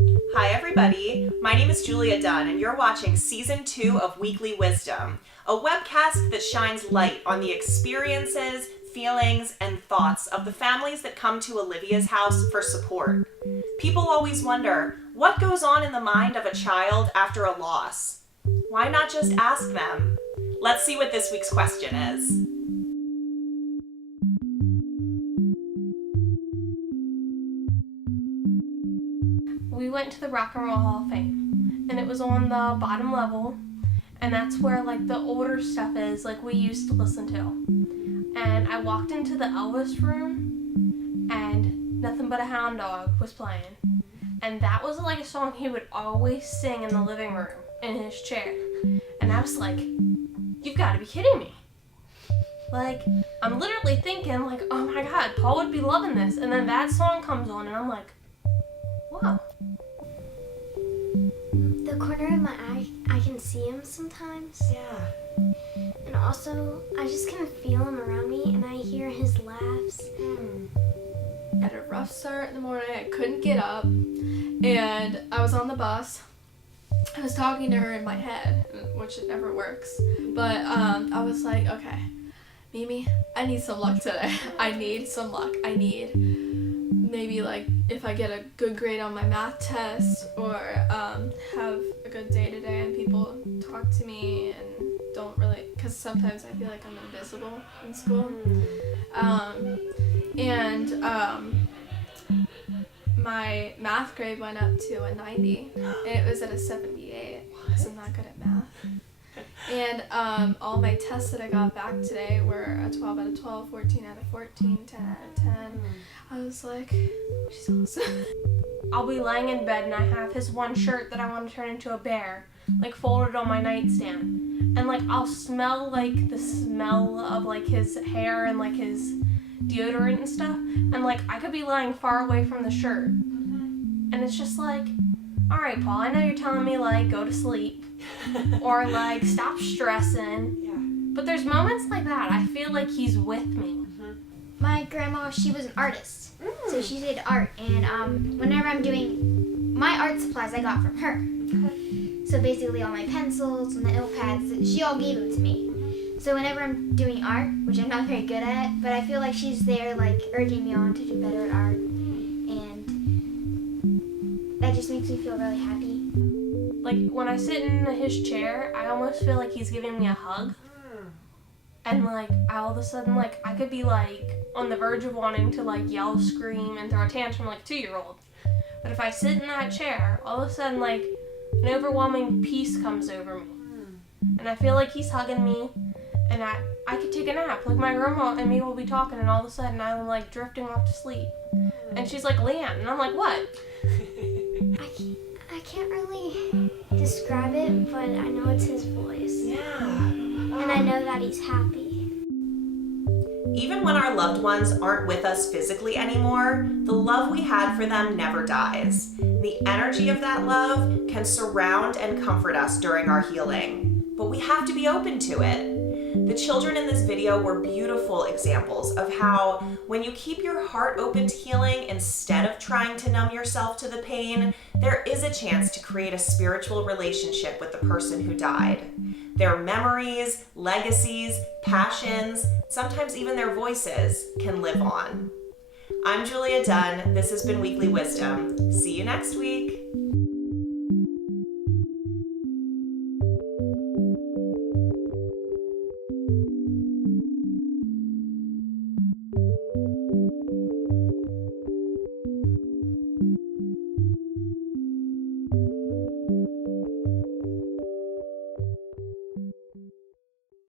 Hi everybody, my name is Julia Dunn and you're watching Season 2 of Weekly Wisdom, a webcast that shines light on the experiences, feelings, and thoughts of the families that come to Olivia's house for support. People always wonder, what goes on in the mind of a child after a loss? Why not just ask them? Let's see what this week's question is. We went to the Rock and Roll Hall of Fame, and it was on the bottom level, and that's where like the older stuff is, like we used to listen to. And I walked into the Elvis room, and Nothing But a Hound Dog was playing, and that was like a song he would always sing in the living room in his chair. And I was like, you've got to be kidding me. Like, I'm literally thinking like, oh my god, Paul would be loving this. And then that song comes on and I'm like, wow. The corner of my eye, I can see him sometimes. Yeah. And also, I just kind of feel him around me and I hear his laughs. I had a rough start in the morning. I couldn't get up. And I was on the bus. I was talking to her in my head, which it never works. But I was like, okay, Mimi, I need some luck today. I need some luck. I need maybe like if I get a good grade on my math test or have a good day today and people talk to me and don't really, because sometimes I feel like I'm invisible in school. My math grade went up to a 90 and it was at a 78 because I'm not good at math. And all my tests that I got back today were a 12 out of 12, 14 out of 14, 10 out of 10. I was like, she's awesome. I'll be lying in bed and I have his one shirt that I want to turn into a bear, like folded on my nightstand. And like I'll smell like the smell of like his hair and like his deodorant and stuff. And like I could be lying far away from the shirt. And it's just like, all right, Paul, I know you're telling me like go to sleep or like stop stressing. Yeah. But there's moments like that. I feel like he's with me. My grandma, she was an artist. So she did art. And whenever I'm doing my art supplies, I got from her. So basically all my pencils and the notepads, she all gave them to me. So whenever I'm doing art, which I'm not very good at, but I feel like she's there like urging me on to do better at art. And that just makes me feel really happy. Like when I sit in his chair, I almost feel like he's giving me a hug. And like all of a sudden, like I could be like on the verge of wanting to like yell, scream, and throw a tantrum like a 2-year-old. But if I sit in that chair, all of a sudden like an overwhelming peace comes over me. And I feel like he's hugging me, and I could take a nap. Like my grandma and me will be talking, and all of a sudden I'm like drifting off to sleep. And she's like, Leanne, and I'm like, what? I can't really describe it, but I know it's his voice. Yeah. And I know that he's happy. Even when our loved ones aren't with us physically anymore, the love we had for them never dies. The energy of that love can surround and comfort us during our healing, but we have to be open to it. The children in this video were beautiful examples of how when you keep your heart open to healing instead of trying to numb yourself to the pain, there is a chance to create a spiritual relationship with the person who died. Their memories, legacies, passions, sometimes even their voices can live on. I'm Julia Dunn. This has been Weekly Wisdom. See you next week.